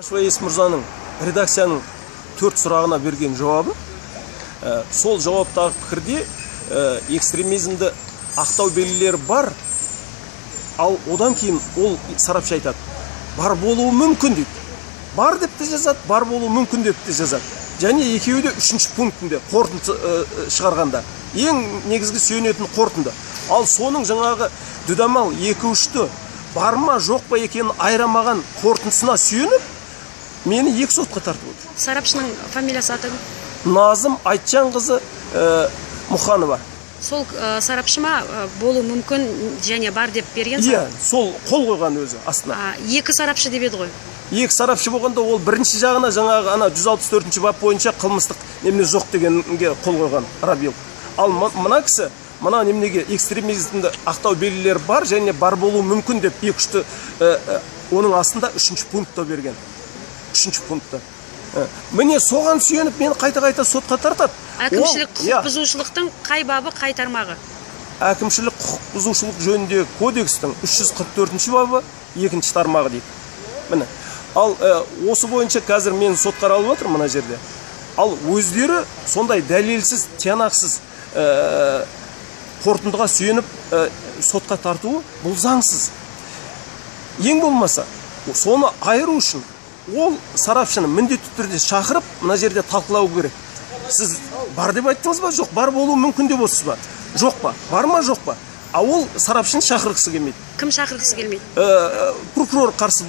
Швейс мырзаның редакцияның 4 сұрағына берген жауабы, сол жауаптағы пікірде экстремизмді ақтау белгілері бар, ал одан кейін ол сарапшы айтады, бар болуы мүмкін дейді. Бар деп те жазады, бар болуы мүмкін деп те жазады. Және екеуі де 3-ші пунктінде қорытынды шығарғанда, ең негізгі сүйенетін қорытынды. Ал соның жаңағы дүдамал 2-3-ті бар ма жоқ па екенін айырамаған қорытындысына сүйеніп, мені 2 сотқа тартып отыр. Сарапшының фамилиясы аты? Назым Айтжанқызы Мұханова. Сол сарапшы ма болу мүмкін және бар деп берген? Иә, сол қол қойған өзі астына. 2 сарапшы деп еді ғой. 2 сарапшы болғанда ол бірінші жағына жаңағы ана 164-ші бап бойынша қылмыстық немене жоқ дегенге қол қойған Рабил. Ал мына кісі мына неменеге экстремизмді ақтау белгілері бар және бар болуы мүмкін деп 2-3-ті оның астында 3-ші пунктта берген. 3-ші пунктта. Міне соған сүйеніп мені қайта-қайта сотқа тартады. Әкімшілік құқық бұзушылықтың қай бабы, қай тармағы? Әкімшілік құқық бұзушылық жөніндегі кодекстің 344-ші бабы 2-ші тармағы дейді. Міне. Ал осы бойынша қазір мені сотқа алып отыр мына жерде. Ал өздері сондай дәлелсіз, тиянақсыз қорытындыға сүйеніп сотқа тартуы бұл заңсыз. Ең болмаса, соны айыру үшін ол сарапшыны міндетті түрде шақырып, мына жерде талқылау керек. Сіз бар деп айттыңыз ба, жоқ, бар болуы мүмкін деп отырсыз ба? Жоқ па, бар ма, жоқ па? А ол сарапшыны шақырғысы келмейді. Кім шақырғысы келмейді? Прокурор қарсы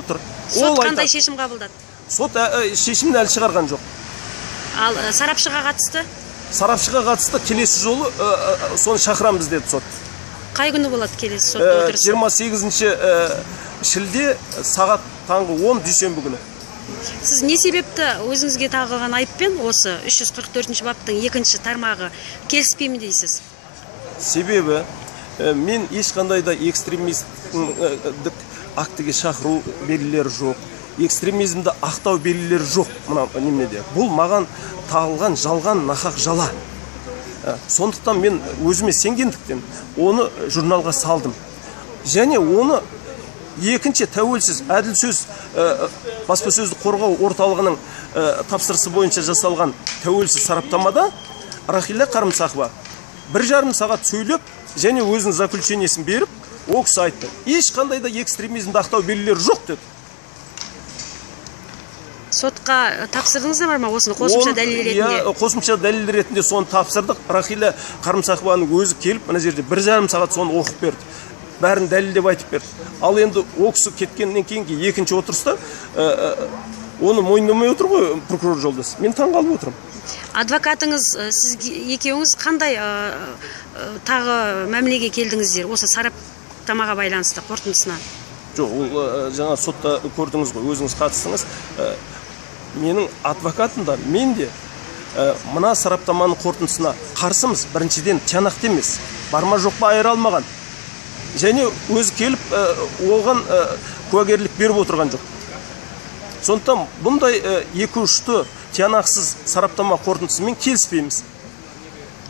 отыр. Сот қандай шешім қабылдады? Сот шешімін әлі шығарған жоқ. Ал сарапшыға қатысты? Сарапшыға қатысты келесі жолы соны шақырамыз деді сот. Қай күні болады келесі сот отырысы? 28-ші шілде сағат таңғы 10 дүйсенбі күні. Сіз не себепті өзіңізге тағылған айыппен осы 344-ші баптың 2-ші тармағы келіспеймін дейсіз? Себебі мен ешқандай да экстремистік актіге шақыру белгілері жоқ. Экстремизмді ақтау белгілері жоқ мына неменеде. Бұл маған тағылған жалған нақақ жала. Сондықтан мен өзіме сенгендіктен оны журналға салдым. Және оны екінші тәуелсіз әділ сөз баспасөзді қорғау орталығының тапсырысы бойынша жасалған тәуелсіз сараптамада Рахила Қарымсақова 1,5 сағат сөйлеп және өзінің заключениесін беріп, ол кісі айтты. Ешқандай да экстремизмді ақтау белгілері жоқ деді. Сотқа тапсырдыңыздар бар ма осыны қосымша дәлел ретінде? Қосымша дәлел ретінде соны тапсырдық. Рахила Қарымсақованың өзі келіп, мына жерде 1,5 сағат соны оқып берді. Бәрін дәлелдеп айтып берді. Ал енді ол кісі кеткеннен кейінгі екінші отырыста оны мойындамай отыр ғой прокурор жолдас. Мен таңғалып отырмын. Адвокатыңыз, сіз екеуіңіз қандай тағы мәмілеге келдіңіздер осы сараптамаға байланысты қорытындысына? Жоқ, ол жаңа сотта көрдіңіз ғой, өзіңіз қатыстыңыз. Менің адвокатым да, мен де мына сараптаманың қорытындысына қарсымыз. Біріншіден тиянақты емес, барма жоқ па айыра алмаған. Және өзі келіп оған куәгерлік беріп отырған жоқ. Сондықтан бұндай 2-3-ті тиянақсыз сараптама қорытындысымен келіспейміз.